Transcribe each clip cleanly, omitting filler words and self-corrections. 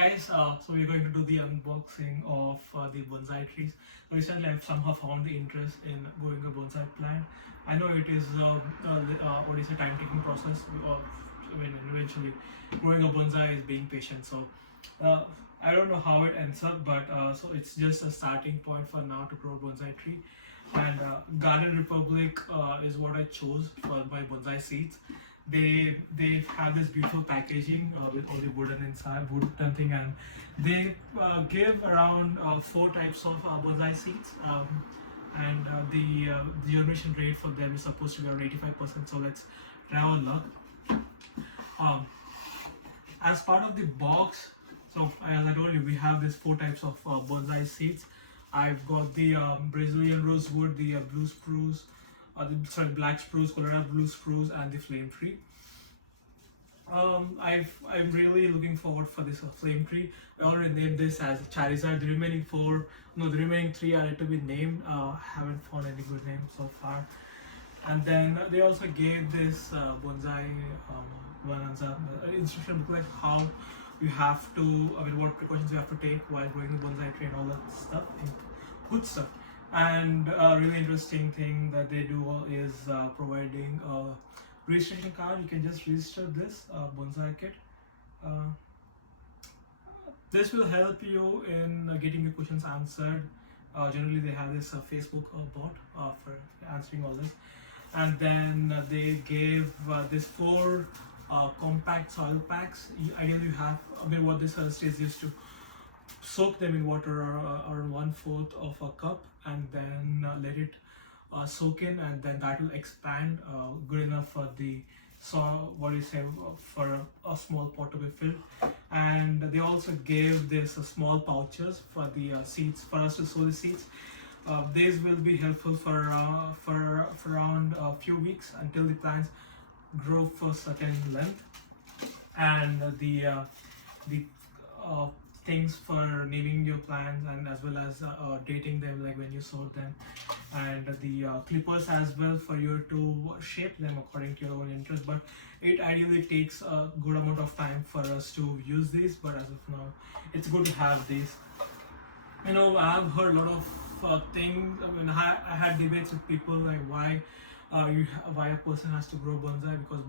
Guys, so we're going to do the unboxing of the bonsai trees. Recently I've somehow found the interest in growing a bonsai plant. I know it is what is a time-taking process. Eventually growing a bonsai is being patient. So uh, I don't know how it ends up, but so it's just a starting point for now to grow a bonsai tree. And Garden Republic is what I chose for my bonsai seeds. They have this beautiful packaging with all the wooden inside, wooden thing, and they give around four types of bonsai seeds. And the germination rate for them is supposed to be around 85%. So let's try our luck. Um, as part of the box, so as I told you, we have these four types of bonsai seeds. I've got the Brazilian rosewood, the blue spruce, black spruce, Colorado blue spruce, and the flame tree. I'm really looking forward for this flame tree. I already named this as Charizard. The remaining three are yet to be named. Haven't found any good names so far. And then they also gave this bonsai bonanza instruction booklet, how you have to, what precautions you have to take while growing the bonsai tree and all that stuff, good stuff. And a really interesting thing that they do is providing a registration card. You can just register this bonsai kit. This will help you in getting your questions answered. Generally, they have this Facebook bot for answering all this. And then they gave this four compact soil packs. Ideally, you have, what this is used to soak them in water or 1/4 of a cup, and then let it soak in, and then that will expand good enough for the for a small pot to be filled. And they also gave this small pouches for the seeds, for us to sow the seeds. These will be helpful for around a few weeks until the plants grow for certain length. And the things for naming your plants, and as well as dating them, like when you sowed them, and the clippers as well, for you to shape them according to your own interest. But it ideally takes a good amount of time for us to use these, but as of now it's good to have these. I've heard a lot of things. I had debates with people like why a person has to grow bonsai, because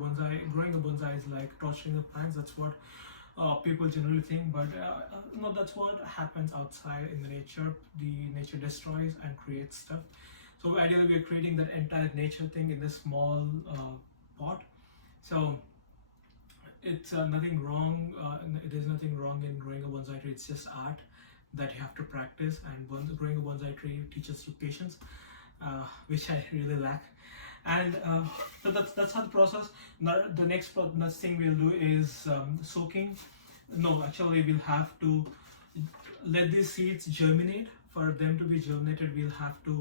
growing a bonsai is like torturing the plants. That's what people generally think, but no, that's what happens outside in the nature. The nature destroys and creates stuff. So ideally, we're creating that entire nature thing in this small pot. So it's nothing wrong. There's nothing wrong in growing a bonsai tree. It's just art that you have to practice, and growing a bonsai tree teaches you patience, which I really lack. And so that's how the process. Now, the next thing we'll do is soaking. No, actually, we'll have to let these seeds germinate. For them to be germinated, we'll have to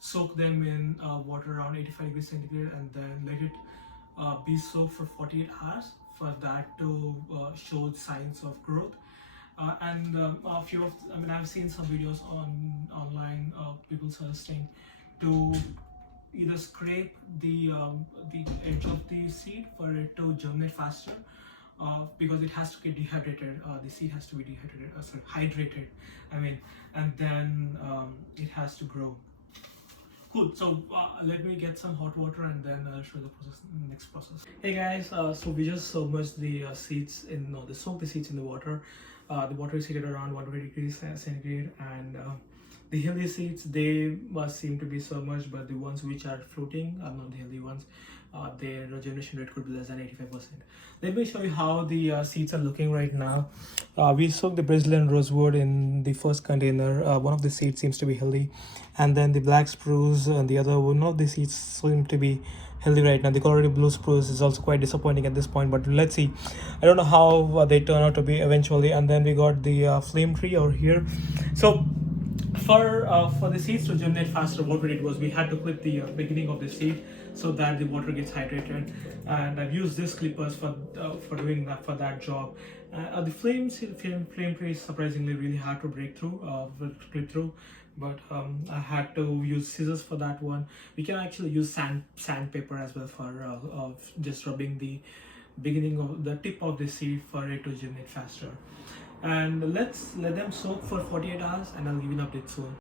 soak them in water around 85 degrees centigrade, and then let it be soaked for 48 hours for that to show signs of growth. And a few of, I've seen some videos online, people suggesting to either scrape the edge of the seed for it to germinate faster, because it has to get dehydrated. The seed has to be hydrated. And then it has to grow. Cool. So let me get some hot water, and then I'll show the next process. Hey guys, so we just submerged the seeds in, no, they soaked the seeds in the water. The water is heated around 120 degrees centigrade, and the healthy seeds, they must seem to be submerged, but the ones which are floating are not the healthy ones. Their germination rate could be less than 85%. Let me show you how the seeds are looking right now. We soaked the Brazilian rosewood in the first container. One of the seeds seems to be healthy, and then the black spruce and the other one of the seeds seem to be healthy right now. The Colorado blue spruce is also quite disappointing at this point, but let's see. I don't know how they turn out to be eventually. And then we got the flame tree over here. So for the seeds to germinate faster, what we did was we had to clip the beginning of the seed so that the water gets hydrated, and I've used this clippers for doing that, for that job. The flame tree is surprisingly really hard to clip through, but I had to use scissors for that one. We can actually use sandpaper as well for just rubbing the beginning of the tip of the seed for it to germinate faster. and let's let them soak for 48 hours, and I'll give you an update soon.